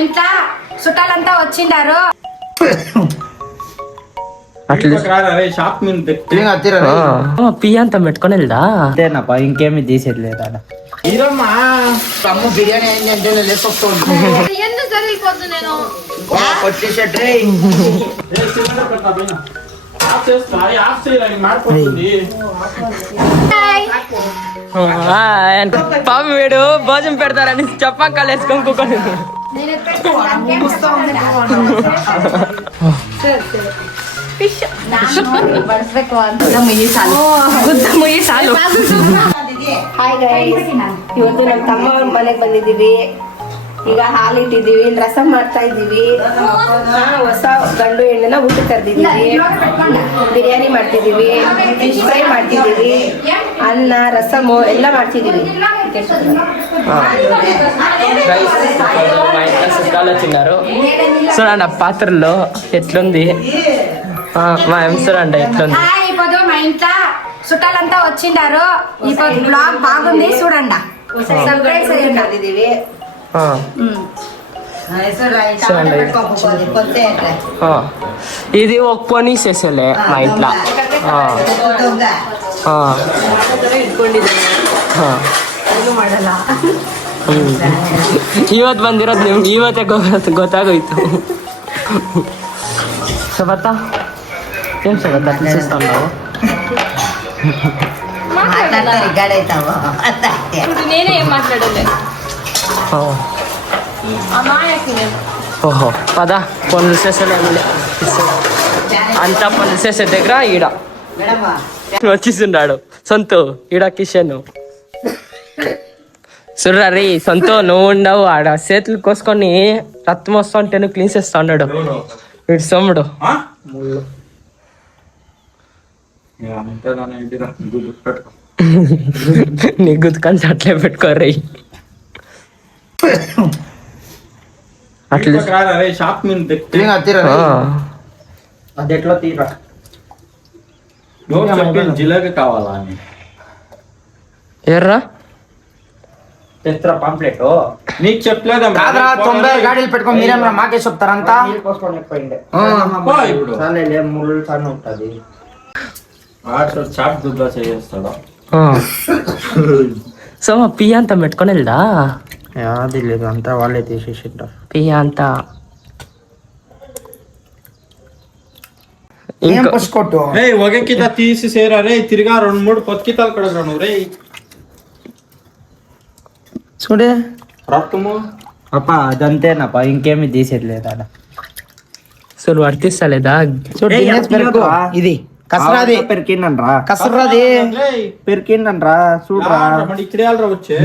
ఇంట్లో చుట్టాలంతా వచ్చిండారు. పి అంతా పెట్టుకొని వెళ్దా అంతేనప్ప, ఇంకేమి తీసేది లేదా బిర్యానీ అయింది అంటే పాపం వీడు భోజనం పెడతారని చెప్పక్కలు వేసుకొని కూకొని ಹಾಯ್ ಗೈಸ್, ಇವತ್ತು ನಮ್ಮ ತಮ್ಮ ಮನೆಗೆ ಬಂದಿದ್ದೀವಿ. ಈಗ ಹಾಲು ಇಟ್ಟಿದ್ದೀವಿ, ರಸಂ ಮಾಡ್ತಾ ಇದ್ದೀವಿ. ಹೊಸ ಗಂಡು ಹೆಣ್ಣನ್ನ ಊಟ ಕರೆದಿದ್ದೀವಿ. ಬಿರಿಯಾನಿ ಮಾಡ್ತಿದ್ದೀವಿ, ಫಿಶ್ ಫ್ರೈ ಮಾಡ್ತಿದ್ದೀವಿ, ಅನ್ನ ರಸಮು ಎಲ್ಲ ಮಾಡ್ತಿದ್ದೀವಿ. చుట్టాలు వచ్చిన్నారు చూడండి ఆ పాత్రలో ఎట్లుంది. మా చూడండి ఎట్లుంది. ఇప్పుడు మా ఇంట్లో చుట్టాలంతా వచ్చిండారు. ఇప్పుడు బ్లాగ్ బాగుంది చూడండి. సర్ప్రైజ్ కరెదిದ್ದೀವಿ. ఇది ఒక పని చేసేలే మా ఇంట్లో. ಇವತ್ತು ಬಂದಿರೋದು ನಿಮ್ಗೆ ಇವತ್ತೇ ಗೊತ್ತಾಗೋಯ್ತು. ಸಬತ್ತಾ ಏನ್ ಸಬತ್ತಾ ತಿಳಿಸ್ತಾವ ನಾವು నేనే ఏం మాట్లాడలే. ఓహో పద పనులు చేసేలే అంతా పనులు చేసే దగ్గర ఈడ వచ్చేసిండాడు సొంతు ఈడ కిషన్. సుర్రీ సొంత నువ్వు ఉండవు ఆడ చేతులు కోసుకొని రక్తం వస్తా ఉంటే నువ్వు క్లీన్ చేస్తా ఉన్నాడు వీడు సోముడు. నీ గుర్తుకొని అట్లే పెట్టుకోర్రీ. అట్లా షాప్ అది ఎట్లా తీరా జిలేబీ కావాలా అని ఎర్రా తెస్తా పాంప్లెట్ నీకు చెప్పలేదా? 90 గాడీలు పెట్టుకొని మీరేమన్నా మాకే చెప్తారంతా. ఇప్పుడు ముళ్ళు సన్న ఉంటుంది చాట్ దుద్దా చేస్తాడు. సో పి అంతా పెట్టుకొని వెళ్దా? అది లేదు, అంతా వాళ్ళే తీసేసింటారు. పి అంతా ఒగకిత తీసి సేరా రే తిరిగా 2-3 పొత్కితాలు కడగరా నువ్వు రే చూడే రక్తము అప్ప అదంతేనప్ప, ఇంకేమి తీసేది లేదా. సో వర్తిస్తలేదా? ఇది కసరాది పెరికిండ్రా, కసరాది పెరికిండ్రా చూడరా. ఇక్కడే వచ్చే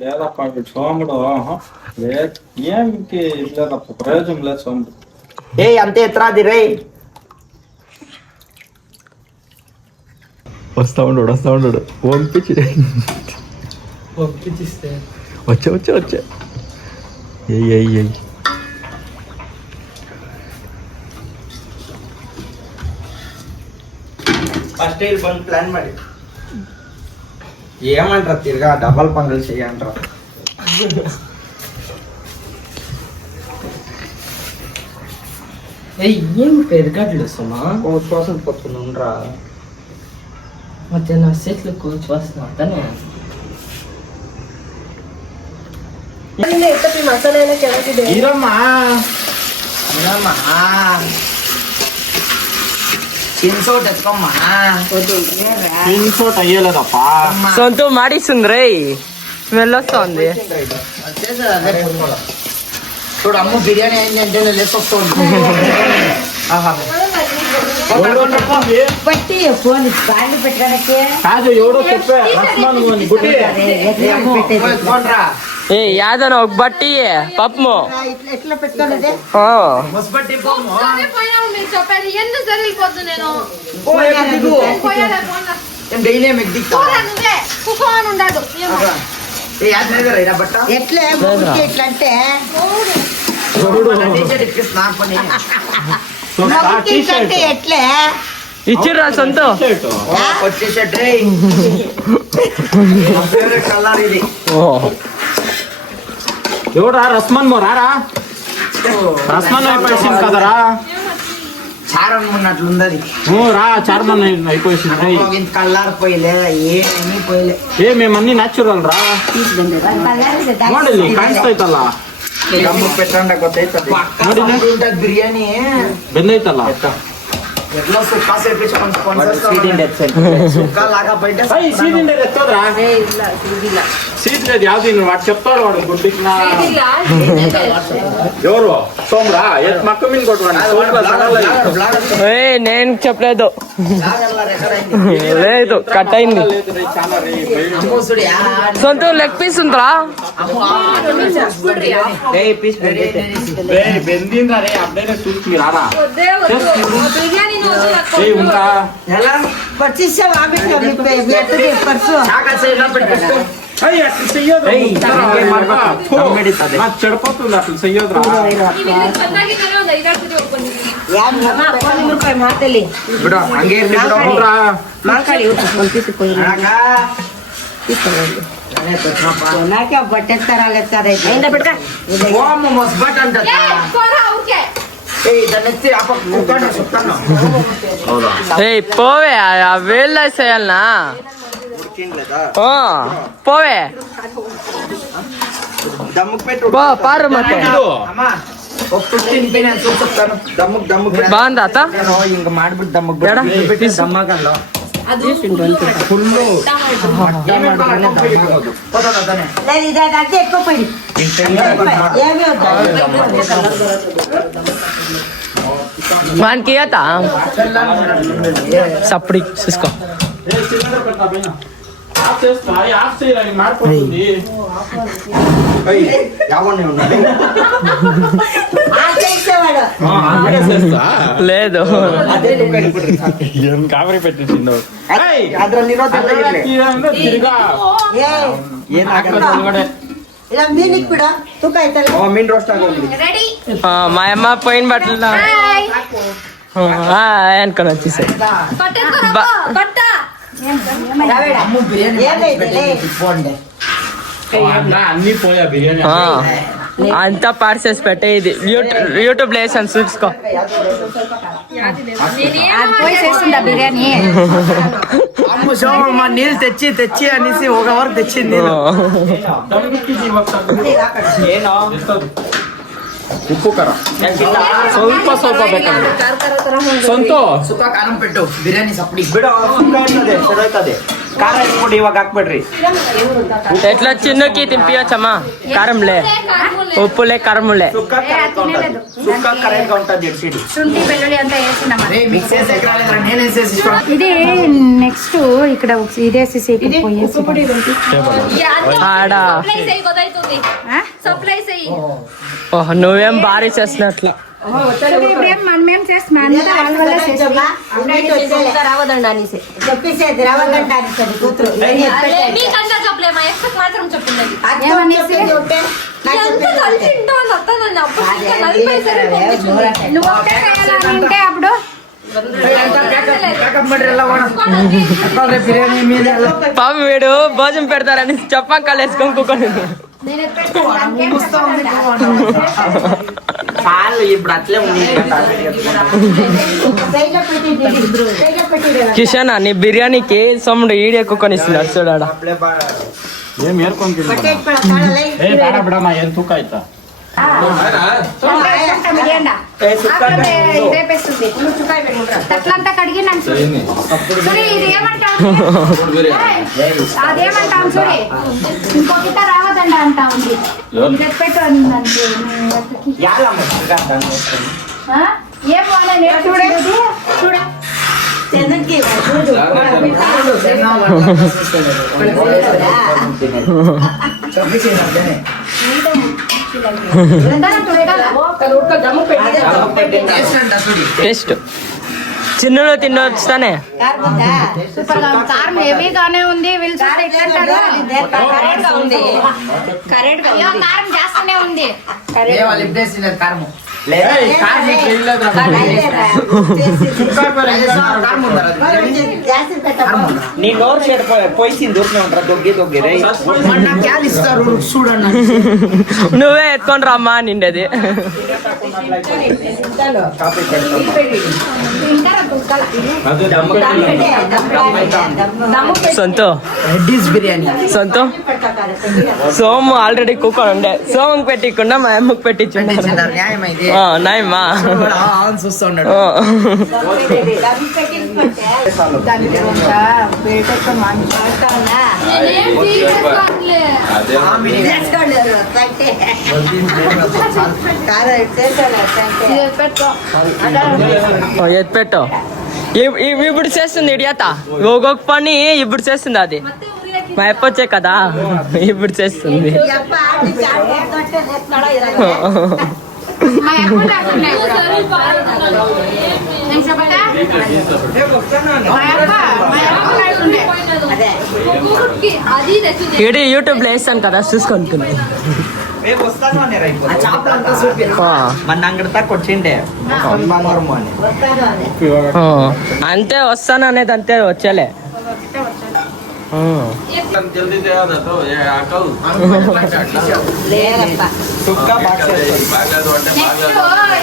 లేదప్ప సోముడు ఏంకి లేదప్ప ప్రయోజనం లేదు సోముడు. అంతే ఎత్రాది రే. వస్తా ఉన్నాడు పంపించిస్తే వచ్చే ఏయ్ ఫస్ట్ ఇయర్ ಬಂದು ప్లాన్ ಮಾಡಿ ఏమంటారా తిరగా డబల్ పనులు చేయంటారా. ఏం పెరగట్లేదు సుమా, కోచ్ వాసన పోతుండ్రా. ಮತ್ತೆ ನಾ ಸೇತ್ಲು ಕೋಚ್ ವಾಸನ ಅಂತಾನೆ ಮಸಾಲೆ ಎಲ್ಲ ಕೆಳಗಿದೆ. ಇರಮ್ಮ ತಿನ್ಸೋಟ್ ಎತ್ಕೊಮ್ಮ, ತಿನ್ಸೋಟ್ ಅಯ್ಯಲ್ಲದಪ್ಪ. సొంత మాడిస్తుంది స్మెల్ వస్తుంది. చూడు అమ్మ బిర్యానీ అయింది అంటే లేకొస్తుంది. బట్టి ఫోన్ గాలి పెట్టడానికి కాదు ఎవడో చెప్పే ఏ యాదన ఒక బట్టి పప్పు ఎట్లా పెట్టుకోలేదే చెప్పాను ఎందుకు జరిగిపోద్దు నేను ఉండదు ఎట్లా ఎట్లా అంటే ఎట్లా ఇచ్చిర్రా సొంత ఎవరా రస్మన్ రారా రస్మన్ అయిపోయింది కదరా చారం ఉన్నట్లుంది రా చార్మన్ అయిపోయింది ఇంత కల్లారిపోయిలే ఏమీ పోయిలే మేమన్నీ న్యాచురల్ రా ನೋಡಿ ಕಾಣಿಸ್ತೈತಲ್ಲ పెట్టండి ಗೊತ್ತೈತದ బిర్యానీ ಬೆಂದೈತಲ್ಲ ఎట్లా సుక్కా సుక్కా లాగా బయట సీడిండే ఎత్తోద్రా సీట్ లేదు యాವ್ದು ಇನ್ನು వాడు చెప్తాడు వాడు గుడ్డికి ఎవరు సోమ్రా మక్క మీద కొట్టుకోండి నేను చెప్పలేదు లేదు కట్ అయింది సొంత లెగ్ పీస్ ఉందిరా బెందిందా రే అప్పుడే చూసి రారా బిర్యానీ ఉంటా ఎలా పచ్చిసావు పర్సు చెడిపోతుంది అసలు చెయ్యదురా ಬಿಡು ಹಂಗೆ ಇರ್ಲಿ ಬಟ್ಟೆ ಮೊಸ್ಬಟ್ ಅಂತ దాన్ని చెప్తాను పోవే ఆ వేళ్ళ చేయాలనా పోవే దమ్ముకు పెట్టు పారు ಮತ್ತೆ అమ్మా ఒక 15 నేను చూపిస్తాను దమ్ముకు బాగుందా అత్త ఇంక ಮಾಡ್ಬಿಟ್ಟು దమ్ముకు దమ్మగల్లో వానికి ఇయ్యతా సప్పుడు చూసుకో ಮಾಡ್ಕೊಡ್ತೀನಿ లేదు ఏం కావరి పెట్టించిందో ಮೀನ್ ರೋಸ್ಟ್ ಆಗೋಗ್ಲಿ రెడీ మా అమ్మ పోయిన బట్టలు అనుకొని వచ్చేసాయి కొట్ట అమ్ము బిర్యానీ అన్ని పోయా బిర్యానీ అంతా పార్సెల్స్ పెట్టే ఇది యూట్యూబ్ లో వేసాను చూసుకో బిర్యానీ అమ్ము సోమమ్మ నీళ్ళు తెచ్చి అనేసి ఒక వరకు తెచ్చింది ఉప్పు కర ಸ್ವಲ್ಪ ಸ್ವಲ್ಪ ಬೇಕಂದ್ರೆ ಸ್ವಂತ ಸುಕ್ಕ ಕಾರಂ ಪೆಟ್ಟು ಬಿರಿಯಾನಿ ಸಪ್ಪಡಿ ಬಿಡು ಸರಿಯಾಯ್ತದೆ ಖಾರ ಇಟ್ಬಿಟ್ಟು ಇವಾಗ ಹಾಕ್ಬೇಡ್ರಿ ఎట్లా చిన్నకి తినిపించమ్మా కారంలే ఉప్పులే కారంలే ಸುಕ್ಕ ಕರೆಂಟ್ ఉంటుంది ఎడ్సిడి శుంఠి వెల్లుల్లి అంతా వేసినామా మిక్స్ చేసే రాలేదురా నేను వేసేసి ఇది నెక్స్ట్ ఇక్కడ ఇదేసేసి ఆడ సప్లై చెయ్యి ఓహ్ నువ్వేం భారీ చేస్తున్నట్లు మనమేం చేస్తున్నాం అంతా వాళ్ళ వల్ల రావదండి అనేసి చెప్పేసేది రవ్వగడ్డ అనిస్తుంది కూతురు మీకంతా చెప్పలేమా ఎక్కడికి మాత్రం చెప్పింది నువ్వు ఒక్కటే చేయాలంటే అప్పుడు బిర్యానీ మీద పాపం వీడు భోజనం పెడతారని చెప్పంకాలు వేసుకొని కూకొని చాలు ఇప్పుడు అట్లే ఉంది కిషన్ నీ బిర్యానీకి సొమ్ముడు ఈడే కుక్కని ఇస్తున్నాడు చూడాడ ಏನ್ ಏರ್ಕೊಂತೀನಿ ಬೇಡ ಬಿಡಮ್ಮ ಏನ್ ತೂಕ ಆಯ್ತಾ తట్లంతా కడిగి నన్ను సూరి ఇది ఏమంటావు అదేమంటావు సూరి ఇంకొకట రావదండి అంటా ఉంది పెట్టు ఏం వాళ్ళని చూడేది చూడ టేస్ట్ చిన్నులు తినొచ్చుతానే. సూపర్ గా కారం హెవీగానే ఉంది. వీళ్ళు చూస్తే ఎట్లంటారు? అయ్యో, కారం జాస్తూనే ఉంది. నీ నోరు పోయిసింది దొరికిన ఉంటారా దొగ్గి దొగ్గి రే చూడండి. నువ్వే ఎత్తుకొని రమ్మా నిండేది. సొంతో బిర్యానీ సొంతో సోము ఆల్రెడీ కుక్కర్ ఉండే సోమంకి పెట్టికుండా మా అమ్మకి పెట్టించున్నారు. నాయమ్మా చూస్తున్నాడు. ఎత్తు పెట్టు. ఇప్పుడు చేస్తుంది ఇడియత ఒక్కొక్క పని ఇప్పుడు చేస్తుంది. అది మా అప్ప వచ్చే కదా ఇప్పుడు చేస్తుంది. ఇది యూట్యూబ్ లో వేస్తాను కదా చూసుకుంటున్నాను. మన అంగడి తక్కువ వచ్చిండే అంతే వస్తాను అనేది అంతే వచ్చేలే.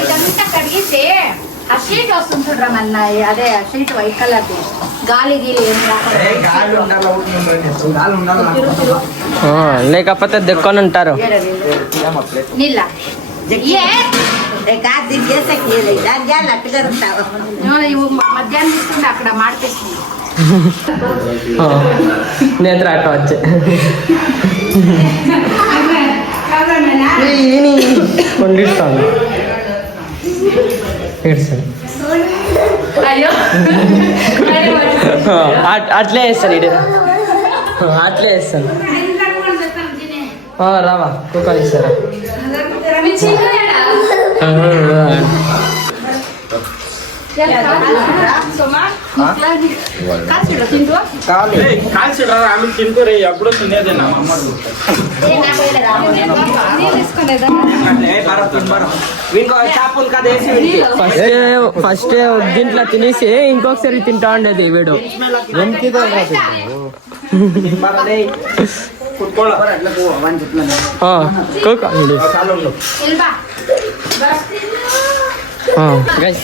ఇదంతా కడిగితే ఆ షీట్ వస్తుంది చూడరా మన్న. అదే ఆ షీట్ వైట్ కలర్ గాలి గీలి ఏం లేకపోతే దెక్కొని ఉంటారు. నీళ్ళ మధ్యాహ్నం తీసుకుంటే అక్కడ మాడిపిస్తుంది. నేత్ర అట్ట వచ్చే వండిస్తాను. అట్లే వేస్తాను. ఇటు అట్లే వేస్తాను. రావా కుక్కర్ ఇస్తారా? ఎప్పుడు తినేదేనా ఫస్ట్ దీంట్లో తినేసి ఇంకొకసారి తింటా ఉండేది వీడు.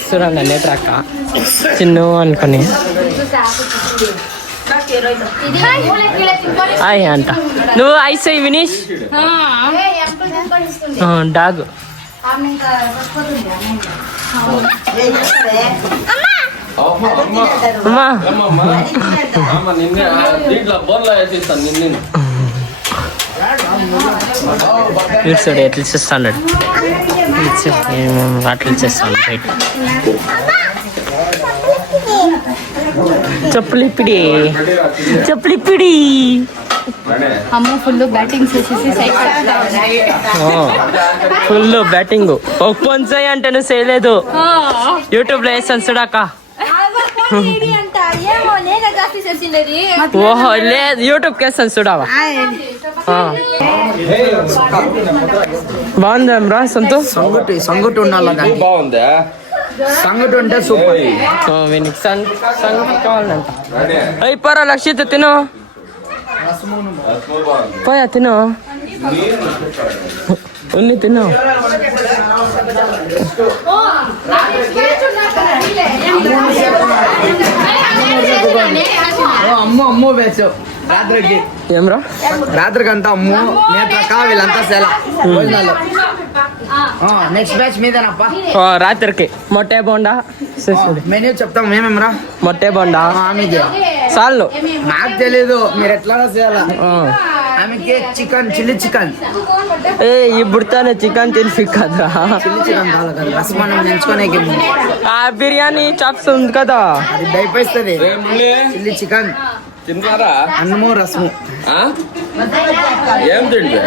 చూడండి నేత్ర అక్క చిన్న అనుకొని హాయ్ అంట. నువ్వు ఐస్ వినీష్ డాగ్ అమ్మా చూడు ఎట్లా చేస్తాడు. అట్లా చేస్తాను బయట. చెప్పులిపిడి చెప్పులిపిడి. అమ్మ ఫుల్ బ్యాటింగ్ చేసేసి ఫుల్ బ్యాటింగ్. ఒక పొంచాయి అంటే నువ్వు చేయలేదు. యూట్యూబ్ లో వేస్తాను చూడాక. ఓహో లేదు యూట్యూబ్ వేస్తాను చూడావా. బాగుందా సొంతం? సంగుటి ఉండాలి. బాగుందా? సంగుటి ఉంటే సూపర్. వీనికి సంగతి కావాలంట. అయిపోరా లక్షిత తిను. పోయా తిను. ఉన్ని తిను. అమ్మో అమ్మో వేసావు రాత్రికి. ఏమ్రా రాత్రికి అంతా అమ్మో నేత్రక వీళ్ళంతా సెల. నెక్స్ట్ బ్యాచ్ మీదేనప్పా. రాత్రికి మొట్టే బోండా మెన్యూ చెప్తాం మేమేమరా. మొట్టే బోండా ఆమెకి చాలు. నాకు తెలీదు మీరు ఎట్లా చేయాలా. ఆమెకి చికెన్ చిల్లీ చికెన్. ఇప్పుడు తానే చికెన్ తిని కదరా. చిల్లీ చికెన్ కాదు కదా రసమానం నెంచుకోనేకి. ఆ బిర్యానీ చాప్స్ ఉంది కదా అది డైపోయిస్తుంది. చిల్లీ చికెన్ తింటారా? అన్నము రసము. ఏం తింటే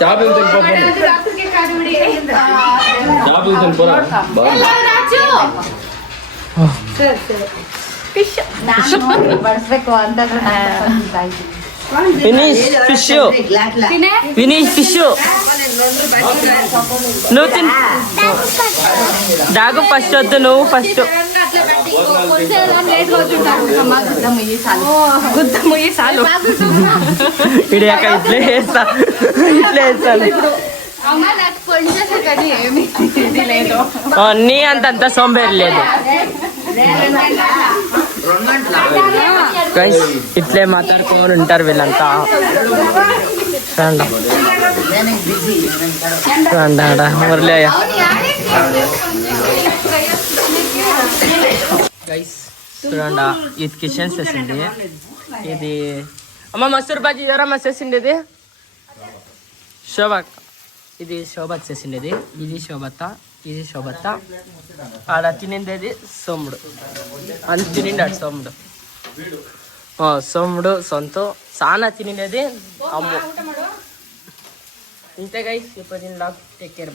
చేపలు తింటే ಬಡಿಸ್ಬೇಕು ಅಂತಂದ್ರೆ ఫినిష్ ఫిష్ ఫినిష్ ఫిష్ నువ్వు తిన్ డాగు ఫస్ట్ వద్దు నువ్వు ఫస్ట్ గుద్ద ముయ్యి చాలు ఇడి అక్క ఇట్లే వేస్తాను అమ్మ నాకు పొంచేసే కానీ ఏమి ఇది లేదు నీ అంతంత సోంబేరి లేదు గైస్ ఇట్లే మాట్లాడుకొని ఉంటారు వీళ్ళంతా మురళయ్య గైస్ చూడండి ఇది కిచెన్ చేసింది ఇది అమ్మ మసూర్ బాజీ ఎవరమ్మ చేసింది ఇది శోభ ఇది శోభత్ చేసింది ఇది ఇది శోభత ఆడ తినింది సోముడు అంత తినిండాడు సోముడు సోముడు సొంత చాలా తినినది అమ్ము ఇంతే గైస్ ఇప్పుడు టేక్ కేర్